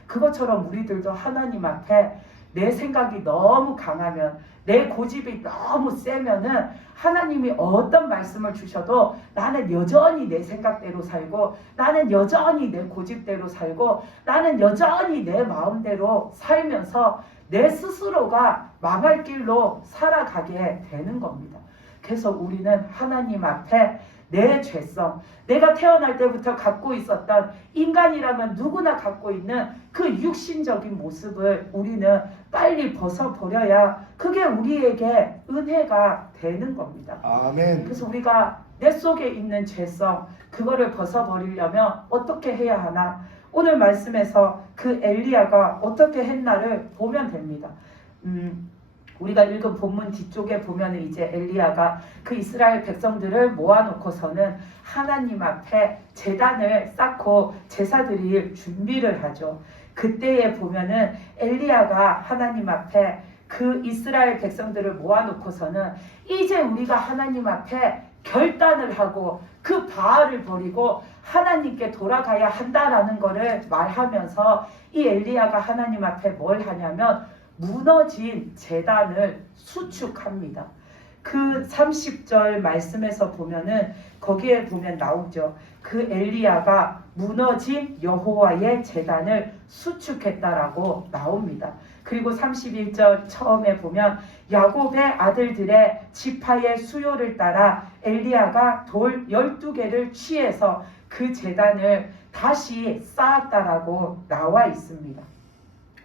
그것처럼 우리들도 하나님 앞에 내 생각이 너무 강하면, 내 고집이 너무 세면은 하나님이 어떤 말씀을 주셔도 나는 여전히 내 생각대로 살고, 나는 여전히 내 고집대로 살고, 나는 여전히 내 마음대로 살면서 내 스스로가 망할 길로 살아가게 되는 겁니다. 그래서 우리는 하나님 앞에 내 죄성, 내가 태어날 때부터 갖고 있었던, 인간이라면 누구나 갖고 있는 그 육신적인 모습을 우리는 빨리 벗어버려야 그게 우리에게 은혜가 되는 겁니다. 아멘. 그래서 우리가 내 속에 있는 죄성, 그거를 벗어버리려면 어떻게 해야 하나? 오늘 말씀에서 그 엘리야가 어떻게 했나를 보면 됩니다. 우리가 읽은 본문 뒤쪽에 보면 이제 엘리야가 그 이스라엘 백성들을 모아놓고서는 하나님 앞에 제단을 쌓고 제사 드릴 준비를 하죠. 그때에 보면은 엘리야가 하나님 앞에 그 이스라엘 백성들을 모아놓고서는 이제 우리가 하나님 앞에 결단을 하고 그 바알을 버리고 하나님께 돌아가야 한다라는 것을 말하면서, 이 엘리야가 하나님 앞에 뭘 하냐면 무너진 제단을 수축합니다. 그 30절 말씀에서 보면은 거기에 보면 나오죠. 그 엘리야가 무너진 여호와의 제단을 수축했다라고 나옵니다. 그리고 31절 처음에 보면 야곱의 아들들의 지파의 수요를 따라 엘리야가 돌 12개를 취해서 그 제단을 다시 쌓았다라고 나와 있습니다.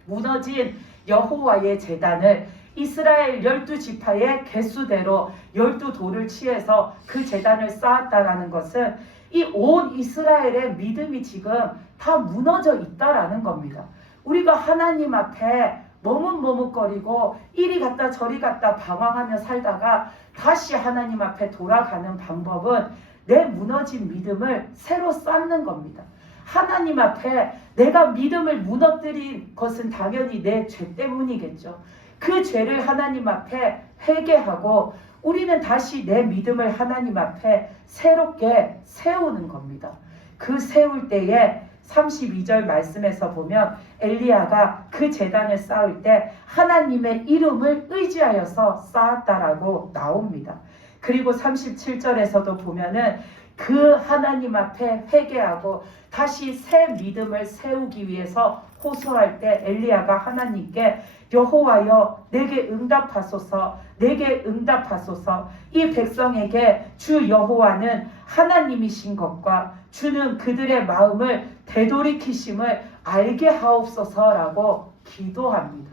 무너진 여호와의 제단을 이스라엘 12지파의 개수대로 12돌을 취해서 그 제단을 쌓았다라는 것은 이 온 이스라엘의 믿음이 지금 다 무너져 있다라는 겁니다. 우리가 하나님 앞에 머뭇머뭇거리고 이리 갔다 저리 갔다 방황하며 살다가 다시 하나님 앞에 돌아가는 방법은 내 무너진 믿음을 새로 쌓는 겁니다. 하나님 앞에 내가 믿음을 무너뜨린 것은 당연히 내 죄 때문이겠죠. 그 죄를 하나님 앞에 회개하고 우리는 다시 내 믿음을 하나님 앞에 새롭게 세우는 겁니다. 그 세울 때에 32절 말씀에서 보면 엘리야가 그 제단을 쌓을 때 하나님의 이름을 의지하여서 쌓았다라고 나옵니다. 그리고 37절에서도 보면은 그 하나님 앞에 회개하고 다시 새 믿음을 세우기 위해서 호소할 때 엘리야가 하나님께 여호와여 내게 응답하소서, 내게 응답하소서. 이 백성에게 주 여호와는 하나님이신 것과 주는 그들의 마음을 되돌이키심을 알게 하옵소서라고 기도합니다.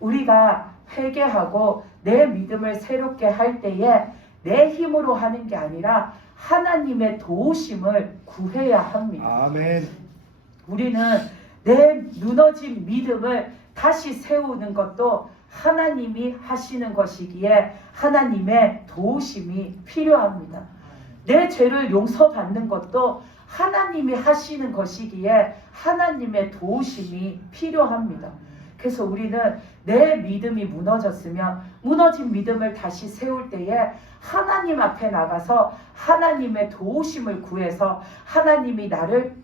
우리가 회개하고 내 믿음을 새롭게 할 때에 내 힘으로 하는 게 아니라 하나님의 도우심을 구해야 합니다. 아멘. 우리는 내 무너진 믿음을 다시 세우는 것도 하나님이 하시는 것이기에 하나님의 도우심이 필요합니다. 내 죄를 용서받는 것도 하나님이 하시는 것이기에 하나님의 도우심이 필요합니다. 그래서 우리는 내 믿음이 무너졌으면 무너진 믿음을 다시 세울 때에 하나님 앞에 나가서 하나님의 도우심을 구해서 하나님이 나를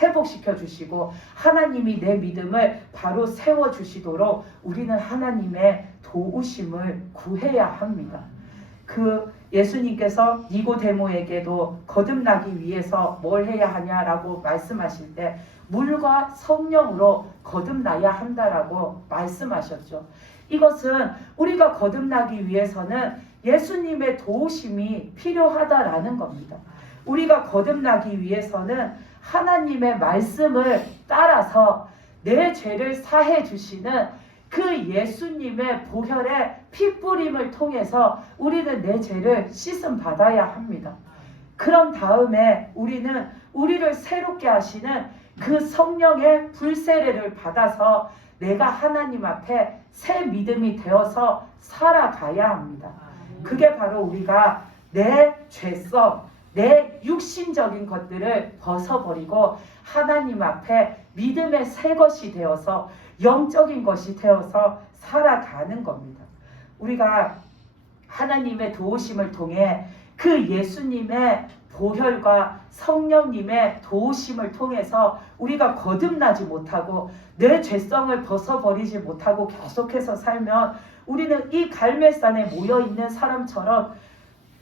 회복시켜 주시고 하나님이 내 믿음을 바로 세워 주시도록 우리는 하나님의 도우심을 구해야 합니다. 그 예수님께서 니고데모에게도 거듭나기 위해서 뭘 해야 하냐라고 말씀하실 때 물과 성령으로 거듭나야 한다라고 말씀하셨죠. 이것은 우리가 거듭나기 위해서는 예수님의 도우심이 필요하다라는 겁니다. 우리가 거듭나기 위해서는 하나님의 말씀을 따라서 내 죄를 사해 주시는 그 예수님의 보혈의 피 뿌림을 통해서 우리는 내 죄를 씻음 받아야 합니다. 그런 다음에 우리는 우리를 새롭게 하시는 그 성령의 불세례를 받아서 내가 하나님 앞에 새 믿음이 되어서 살아가야 합니다. 그게 바로 우리가 내 죄성, 내 육신적인 것들을 벗어버리고 하나님 앞에 믿음의 새 것이 되어서 영적인 것이 되어서 살아가는 겁니다. 우리가 하나님의 도우심을 통해 그 예수님의 보혈과 성령님의 도우심을 통해서 우리가 거듭나지 못하고 내 죄성을 벗어버리지 못하고 계속해서 살면 우리는 이 갈멜산에 모여있는 사람처럼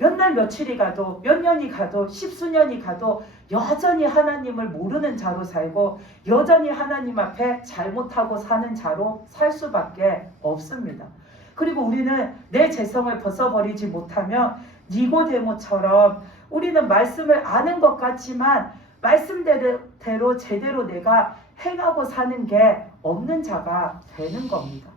몇 날 며칠이 가도 몇 년이 가도 십수년이 가도 여전히 하나님을 모르는 자로 살고 여전히 하나님 앞에 잘못하고 사는 자로 살 수밖에 없습니다. 그리고 우리는 내 죄성을 벗어버리지 못하면 니고데모처럼 우리는 말씀을 아는 것 같지만 말씀대로 제대로 내가 행하고 사는 게 없는 자가 되는 겁니다.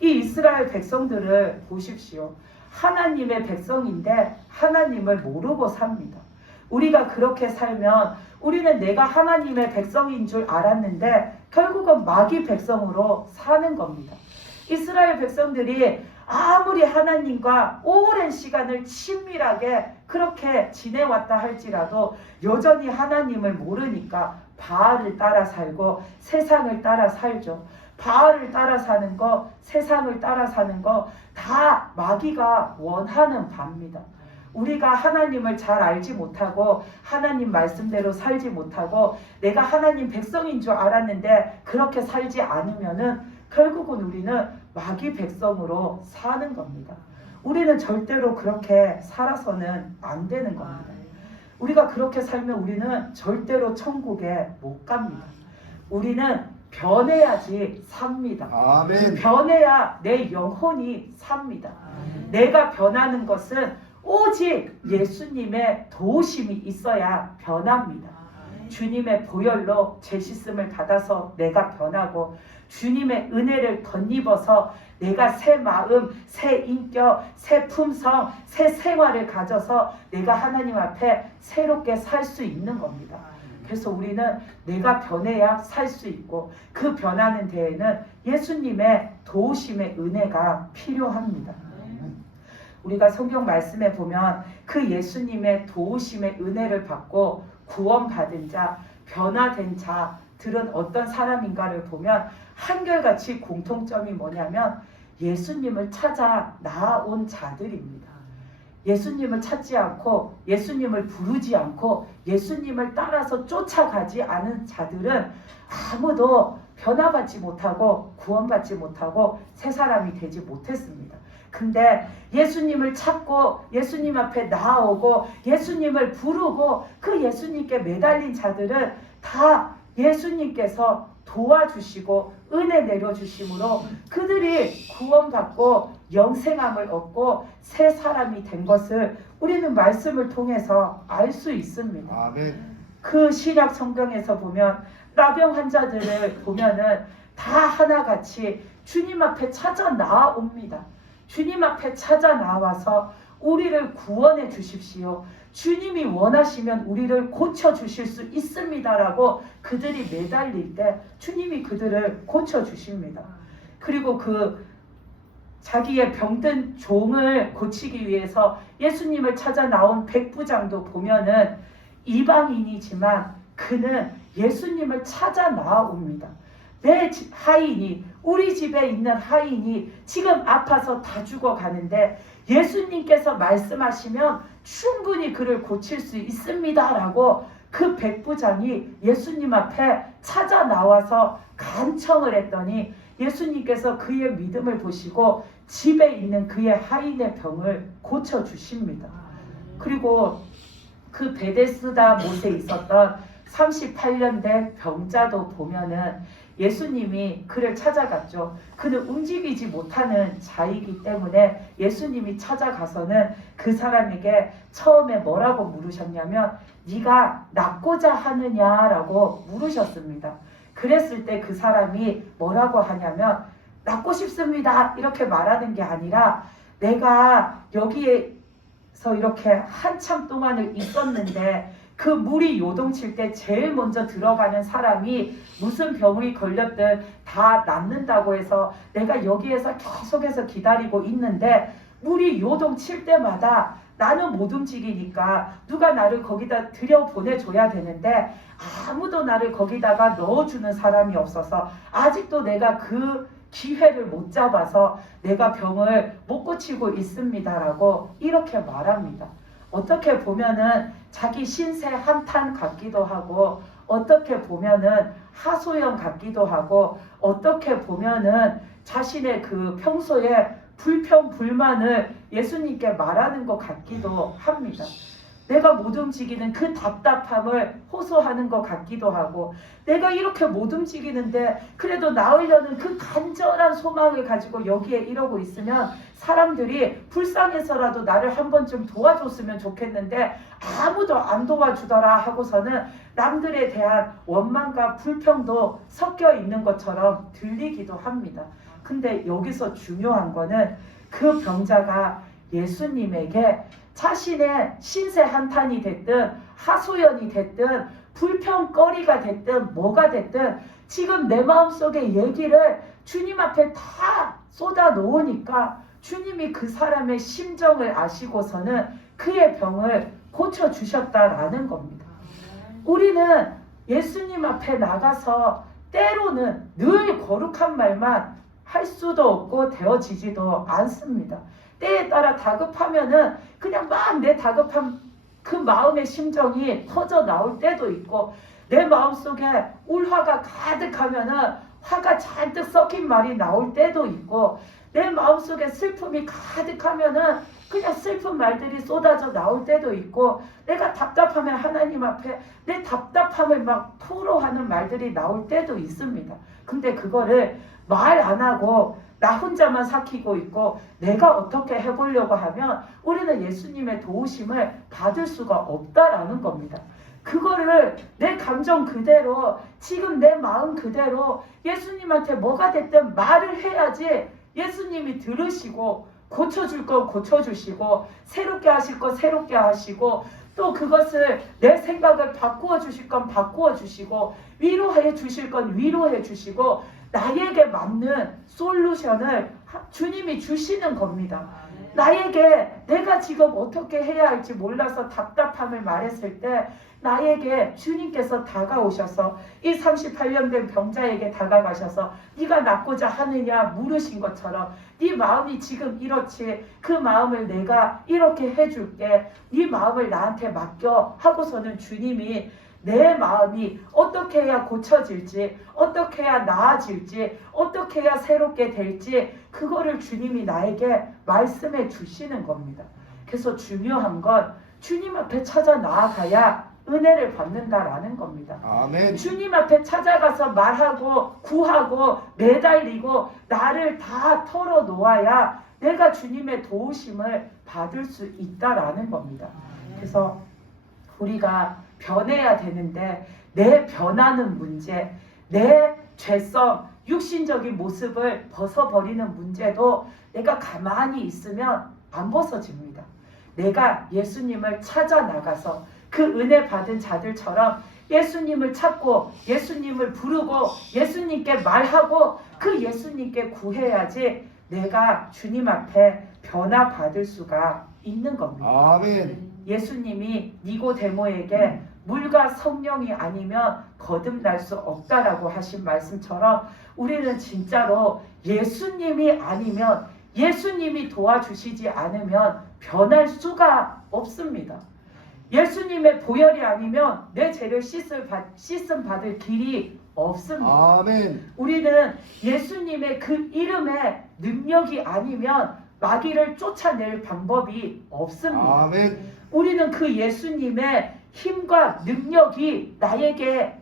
이 이스라엘 백성들을 보십시오. 하나님의 백성인데 하나님을 모르고 삽니다. 우리가 그렇게 살면 우리는 내가 하나님의 백성인 줄 알았는데 결국은 마귀 백성으로 사는 겁니다. 이스라엘 백성들이 아무리 하나님과 오랜 시간을 친밀하게 그렇게 지내왔다 할지라도 여전히 하나님을 모르니까 바알을 따라 살고 세상을 따라 살죠. 바알을 따라 사는 거, 세상을 따라 사는 거 다 마귀가 원하는 바입니다. 우리가 하나님을 잘 알지 못하고 하나님 말씀대로 살지 못하고 내가 하나님 백성인 줄 알았는데 그렇게 살지 않으면은 결국은 우리는 마귀 백성으로 사는 겁니다. 우리는 절대로 그렇게 살아서는 안 되는 겁니다. 우리가 그렇게 살면 우리는 절대로 천국에 못 갑니다. 우리는 변해야지 삽니다. 아멘. 변해야 내 영혼이 삽니다. 내가 변하는 것은 오직 예수님의 도우심이 있어야 변합니다. 주님의 보혈로 죄 씻음을 받아서 내가 변하고 주님의 은혜를 덧입어서 내가 새 마음, 새 인격, 새 품성, 새 생활을 가져서 내가 하나님 앞에 새롭게 살 수 있는 겁니다. 그래서 우리는 내가 변해야 살 수 있고 그 변하는 데에는 예수님의 도우심의 은혜가 필요합니다. 우리가 성경 말씀에 보면 그 예수님의 도우심의 은혜를 받고 구원받은 자, 변화된 자들은 어떤 사람인가를 보면 한결같이 공통점이 뭐냐면 예수님을 찾아 나아온 자들입니다. 예수님을 찾지 않고 예수님을 부르지 않고 예수님을 따라서 쫓아가지 않은 자들은 아무도 변화받지 못하고 구원받지 못하고 새 사람이 되지 못했습니다. 근데 예수님을 찾고 예수님 앞에 나아오고 예수님을 부르고 그 예수님께 매달린 자들은 다 예수님께서 도와주시고 은혜 내려주심으로 그들이 구원받고 영생함을 얻고 새 사람이 된 것을 우리는 말씀을 통해서 알 수 있습니다. 아멘. 그 신약 성경에서 보면 나병 환자들을 보면은 다 하나같이 주님 앞에 찾아 나옵니다. 주님 앞에 찾아 나와서 우리를 구원해 주십시오. 주님이 원하시면 우리를 고쳐주실 수 있습니다라고 그들이 매달릴 때 주님이 그들을 고쳐주십니다. 그리고 그 자기의 병든 종을 고치기 위해서 예수님을 찾아 나온 백부장도 보면은 이방인이지만 그는 예수님을 찾아 나옵니다. 내 하인이 우리 집에 있는 하인이 지금 아파서 다 죽어가는데 예수님께서 말씀하시면 충분히 그를 고칠 수 있습니다라고 그 백부장이 예수님 앞에 찾아 나와서 간청을 했더니 예수님께서 그의 믿음을 보시고 집에 있는 그의 하인의 병을 고쳐주십니다. 그리고 그 베데스다 못에 있었던 38년 된 병자도 보면은 예수님이 그를 찾아갔죠. 그는 움직이지 못하는 자이기 때문에 예수님이 찾아가서는 그 사람에게 처음에 뭐라고 물으셨냐면 네가 낫고자 하느냐라고 물으셨습니다. 그랬을 때 그 사람이 뭐라고 하냐면 낫고 싶습니다 이렇게 말하는 게 아니라 내가 여기에서 이렇게 한참 동안을 있었는데 그 물이 요동칠 때 제일 먼저 들어가는 사람이 무슨 병이 걸렸든 다 낫는다고 해서 내가 여기에서 계속해서 기다리고 있는데 물이 요동칠 때마다 나는 못 움직이니까 누가 나를 거기다 들여보내줘야 되는데 아무도 나를 거기다가 넣어주는 사람이 없어서 아직도 내가 그 기회를 못 잡아서 내가 병을 못 고치고 있습니다라고 이렇게 말합니다. 어떻게 보면은 자기 신세 한탄 같기도 하고 어떻게 보면은 하소연 같기도 하고 어떻게 보면은 자신의 그 평소에 불평 불만을 예수님께 말하는 것 같기도 합니다. 내가 못 움직이는 그 답답함을 호소하는 것 같기도 하고 내가 이렇게 못 움직이는데 그래도 나으려는 그 간절한 소망을 가지고 여기에 이러고 있으면 사람들이 불쌍해서라도 나를 한 번쯤 도와줬으면 좋겠는데 아무도 안 도와주더라 하고서는 남들에 대한 원망과 불평도 섞여 있는 것처럼 들리기도 합니다. 근데 여기서 중요한 거는 그 병자가 예수님에게 자신의 신세 한탄이 됐든 하소연이 됐든 불평거리가 됐든 뭐가 됐든 지금 내 마음속의 얘기를 주님 앞에 다 쏟아 놓으니까 주님이 그 사람의 심정을 아시고서는 그의 병을 고쳐주셨다라는 겁니다. 우리는 예수님 앞에 나가서 때로는 늘 거룩한 말만 할 수도 없고 되어지지도 않습니다. 때에 따라 다급하면은 그냥 막 내 다급한 그 마음의 심정이 터져 나올 때도 있고 내 마음속에 울화가 가득하면은 화가 잔뜩 섞인 말이 나올 때도 있고 내 마음속에 슬픔이 가득하면은 그냥 슬픈 말들이 쏟아져 나올 때도 있고 내가 답답하면 하나님 앞에 내 답답함을 막 토로하는 말들이 나올 때도 있습니다. 근데 그거를 말 안 하고 나 혼자만 삭히고 있고 내가 어떻게 해보려고 하면 우리는 예수님의 도우심을 받을 수가 없다라는 겁니다. 그거를 내 감정 그대로 지금 내 마음 그대로 예수님한테 뭐가 됐든 말을 해야지 예수님이 들으시고 고쳐줄 건 고쳐주시고 새롭게 하실 건 새롭게 하시고 또 그것을 내 생각을 바꾸어 주실 건 바꾸어 주시고 위로해 주실 건 위로해 주시고 나에게 맞는 솔루션을 주님이 주시는 겁니다. 나에게 내가 지금 어떻게 해야 할지 몰라서 답답함을 말했을 때 나에게 주님께서 다가오셔서 이 38년 된 병자에게 다가가셔서 네가 낫고자 하느냐 물으신 것처럼 네 마음이 지금 이렇지 그 마음을 내가 이렇게 해줄게 네 마음을 나한테 맡겨 하고서는 주님이 내 마음이 어떻게 해야 고쳐질지 어떻게 해야 나아질지 어떻게 해야 새롭게 될지 그거를 주님이 나에게 말씀해 주시는 겁니다. 그래서 중요한 건 주님 앞에 찾아 나아가야 은혜를 받는다라는 겁니다. 아멘. 주님 앞에 찾아가서 말하고 구하고 매달리고 나를 다 털어놓아야 내가 주님의 도우심을 받을 수 있다라는 겁니다. 그래서 우리가 변해야 되는데 내 변하는 문제, 내 죄성, 육신적인 모습을 벗어버리는 문제도 내가 가만히 있으면 안 벗어집니다. 내가 예수님을 찾아 나가서 그 은혜 받은 자들처럼 예수님을 찾고 예수님을 부르고 예수님께 말하고 그 예수님께 구해야지 내가 주님 앞에 변화받을 수가 있는 겁니다. 아멘. 예수님이 니고데모에게 물과 성령이 아니면 거듭날 수 없다라고 하신 말씀처럼 우리는 진짜로 예수님이 아니면 예수님이 도와주시지 않으면 변할 수가 없습니다. 예수님의 보혈이 아니면 내 죄를 씻음 받을 길이 없습니다. 아멘. 우리는 예수님의 그 이름의 능력이 아니면 마귀를 쫓아낼 방법이 없습니다. 아멘. 우리는 그 예수님의 힘과 능력이 나에게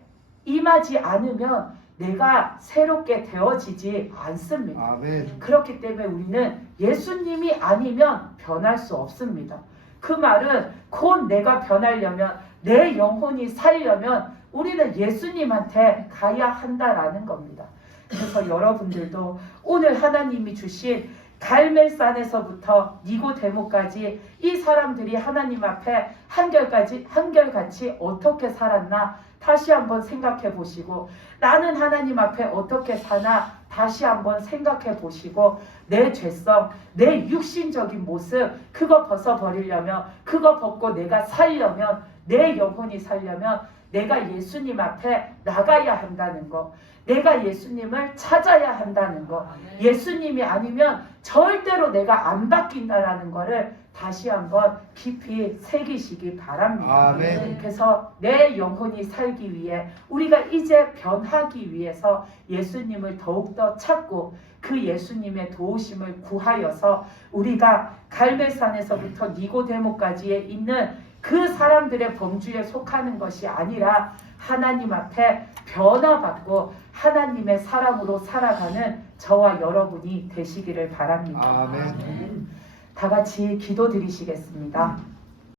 임하지 않으면 내가 새롭게 되어지지 않습니다. 아멘. 그렇기 때문에 우리는 예수님이 아니면 변할 수 없습니다. 그 말은 곧 내가 변하려면 내 영혼이 살려면 우리는 예수님한테 가야 한다라는 겁니다. 그래서 여러분들도 오늘 하나님이 주신 갈멜산에서부터 니고데모까지 이 사람들이 하나님 앞에 한결같이 어떻게 살았나 다시 한번 생각해 보시고, 나는 하나님 앞에 어떻게 사나 다시 한번 생각해 보시고, 내 죄성, 내 육신적인 모습 그거 벗어버리려면, 그거 벗고 내가 살려면, 내 영혼이 살려면 내가 예수님 앞에 나가야 한다는 거, 내가 예수님을 찾아야 한다는 거, 예수님이 아니면 절대로 내가 안 바뀐다라는 거를 다시 한번 깊이 새기시기 바랍니다. 아멘. 그래서 내 영혼이 살기 위해, 우리가 이제 변하기 위해서 예수님을 더욱더 찾고 그 예수님의 도우심을 구하여서 우리가 갈멜산에서부터 니고데모까지에 있는 그 사람들의 범주에 속하는 것이 아니라 하나님 앞에 변화받고 하나님의 사람으로 살아가는 저와 여러분이 되시기를 바랍니다. 아멘. 다 같이 기도드리시겠습니다.